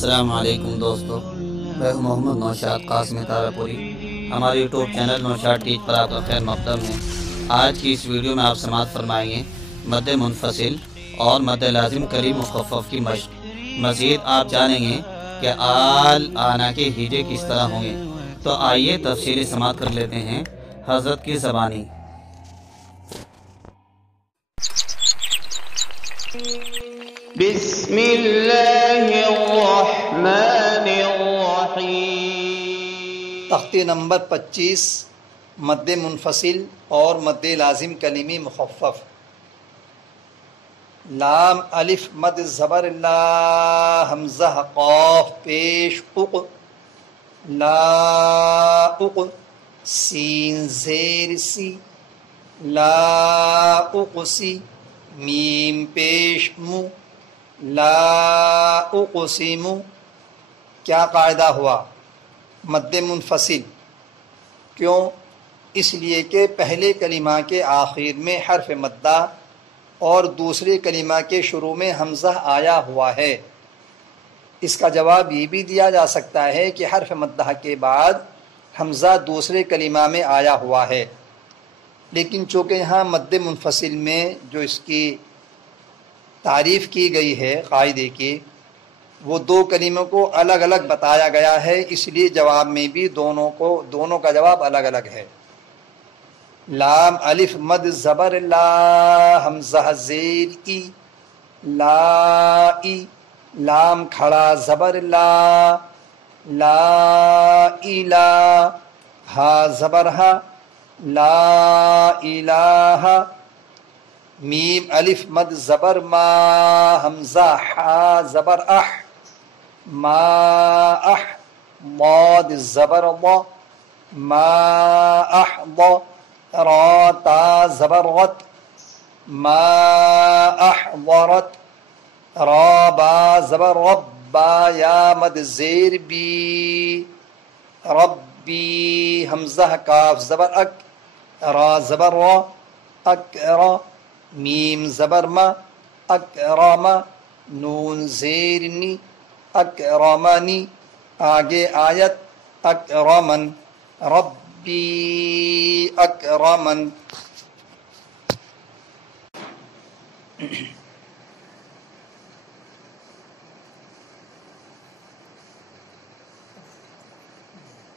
السلام علیکم دوستو، میں ہوں محمد نوشاد قاسمی تارپوری۔ ہمارے یوٹیوب چینل نوشاد ٹیچ پر آپ کا خیر مقدم ہے۔ آج کی اس ویڈیو میں آپ سماعت فرمائیں گے مد منفصل اور مد لازم کلیم مخفف کی مشق۔ مزید آپ جانیں گے کہ آل آنا کے ہیجے کس طرح ہوں گے۔ تو آئیے تفصیلی سماعت کر لیتے ہیں حضرت کی زبانی۔ بسم اللہ الرحمن الرحیم۔ تختی نمبر 25 مد منفصل اور مد لازم کلیمی مخفف۔ لام الف مد زبر لا، حمزہ قاف پیش اق، لا اق، سین زیر سی، لا اقسی، میم پیش مو، لا اقسم۔ کیا قاعدہ ہوا؟ مد منفصل کیوں؟ اس لیے کہ پہلے کلمہ کے آخر میں حرف مدہ اور دوسرے کلمہ کے شروع میں حمزہ آیا ہوا ہے۔ اس کا جواب یہ بھی دیا جا سکتا ہے کہ حرف مدہ کے بعد حمزہ دوسرے کلمہ میں آیا ہوا ہے، لیکن چونکہ یہاں مد منفصل میں جو اس کی تعریف کی گئی ہے قاعدے کی، وہ دو کلموں کو الگ الگ بتایا گیا ہے، اس لیے جواب میں بھی دونوں کا جواب الگ الگ ہے۔ لام الف مد زبر لا، حمزہ زیر ای، لا ای، لام کھڑا زبر لا، لا الہ، ہا زبر ہا، لا الہ، میم الف مد زبر ما، حمزہ حا زبر اح، ما اح، ضاد زبر ضا، ما اح ضا، را تا زبر غت، ما احضرت، را با زبر رب، با یا مد زیر بی، ربی، حمزہ کاف زبر اک، را زبر را، اکرا، میم زبر ما، اکرام، نون زیر نی، اکرمنی۔ آگے آیت اکرمن، ربی اکرمن۔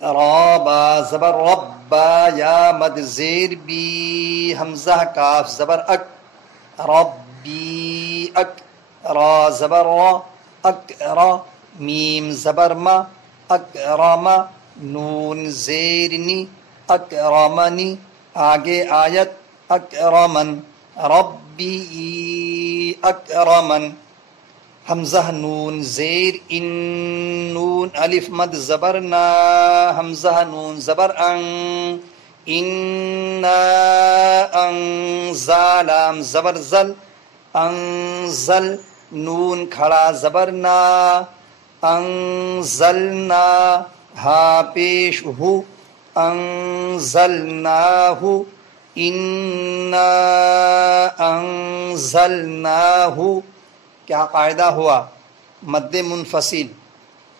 رابا زبر ربا، یا مد زیر بی، حمزہ کاف زبر اک، ربی اک، را زبر را، اکرا، میم زبر ما، اکرما، نون زیر نی، اکرمنی۔ آگے آیت اکرمن، ربی اکرمن، حمزہ نون زیر ان، نون الف مد زبر نا، حمزہ نون زبر ان، انا انزالام زبر زل، انزل، نون کھڑا زبر نا، انزلنا، ہا پیش ہو، انزلناہ، انا انزلناہ۔ کیا قاعدہ ہوا؟ مد منفصل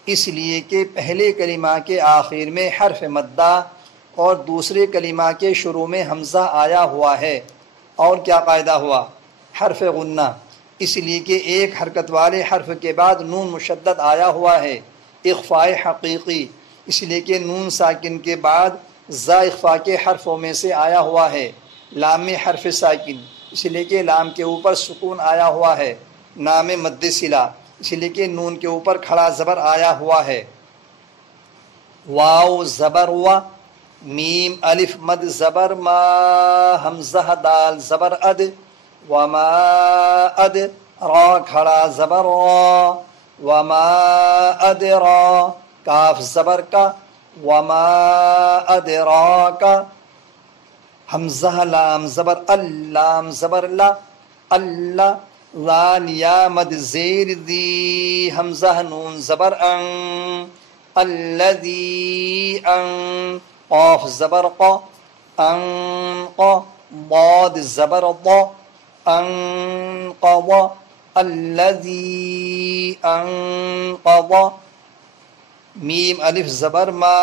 اس لیے کہ پہلے کلمہ کے آخر میں حرف مدہ اور دوسرے کلمہ کے شروع میں حمزہ آیا ہوا ہے۔ اور کیا قاعدہ ہوا؟ حرف غنہ اس لیے کہ ایک حرکت والے حرف کے بعد نون مشدد آیا ہوا ہے۔ اخفاء حقیقی اس لیے کہ نون ساکن کے بعد زا اخفاء کے حرفوں میں سے آیا ہوا ہے۔ لام حرف ساکن اس لیے کہ لام کے اوپر سکون آیا ہوا ہے۔ نام مد صلہ اس لیے کہ نون کے اوپر کھڑا زبر آیا ہوا ہے۔ واو زبر وا، میم الف مد زبر ما، حمزہ دال زبر اد، وما اد، را کھڑا زبر را، وما ادرا، کاف زبر کا، وما ادراکا، حمزہ لام زبر اللام زبر لا، اللہ، لام یا مد زیر دی، حمزہ نون زبر ان، الذی ان، قاف زبر قا، ان قا، ضاد زبر ضا، انقض، الذي انقض میم الف زبر ما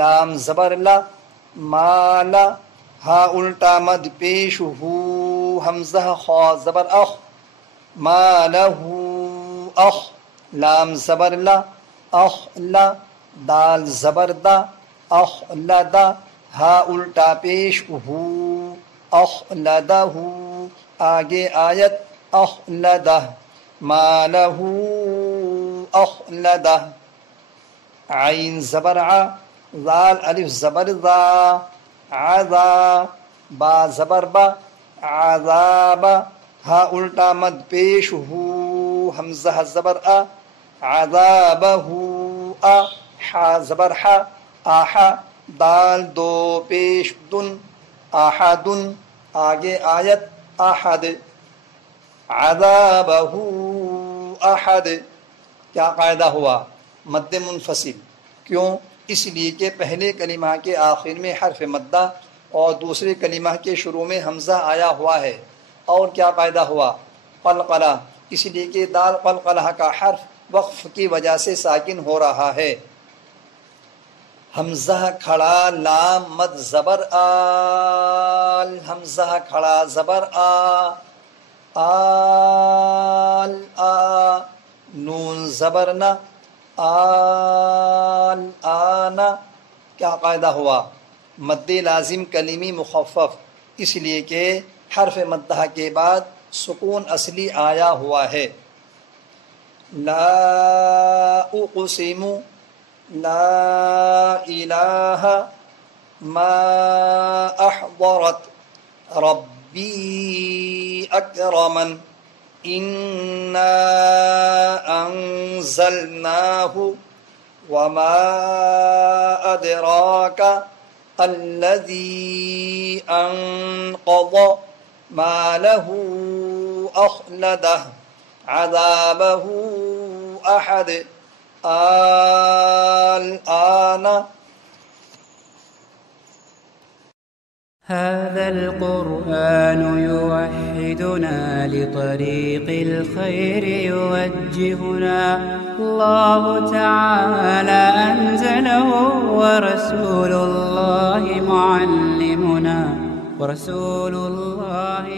لام زبر لا مالا ہا الٹا مد پیش ہو حمزہ خا زبر اخ مالہ اخ لام زبر لا اخ لا دال زبر دا اخ لدا ہا الٹا پیش ہو اخ لدہ آگے آیت اخ لدہ مالہ اخ لدہ عین زبر ع ذال الف زبر ذا عذا با زبر با عذاب ہا الٹا مد پیش ہو حمزہ زبر عذابہ حا زبر حا آحا دال دو پیش دن احدن آگے آیت احد عذابہ احد کیا قاعدہ ہوا؟ مد منفصل. کیوں؟ اس لیے کہ پہلے کلمہ کے آخر میں حرف مدہ اور دوسرے کلمہ کے شروع میں حمزہ آیا ہوا ہے. اور کیا قاعدہ ہوا؟ قلقلہ، اس لیے کہ دال قلقلہ کا حرف وقف کی وجہ سے ساکن ہو رہا ہے. حمزہ کھڑا لام مد زبر آل، حمزہ کھڑا زبر آل نون زبر نہ آل آنا. کیا قاعدہ ہوا؟ مد لازم کلیمی مخفف، اس لیے کہ حرف مدہ کے بعد سکون اصلی آیا ہوا ہے. لا اقسم لا الہ ما احضرت ربی اکرمن انا انزلناہ وما ادراک الذی انقض مالہ اخلدہ عذابہ احد الآن. هذا القرآن يوحدنا لطريق الخير يوجهنا الله تعالى أنزله ورسول الله معلمنا ورسول الله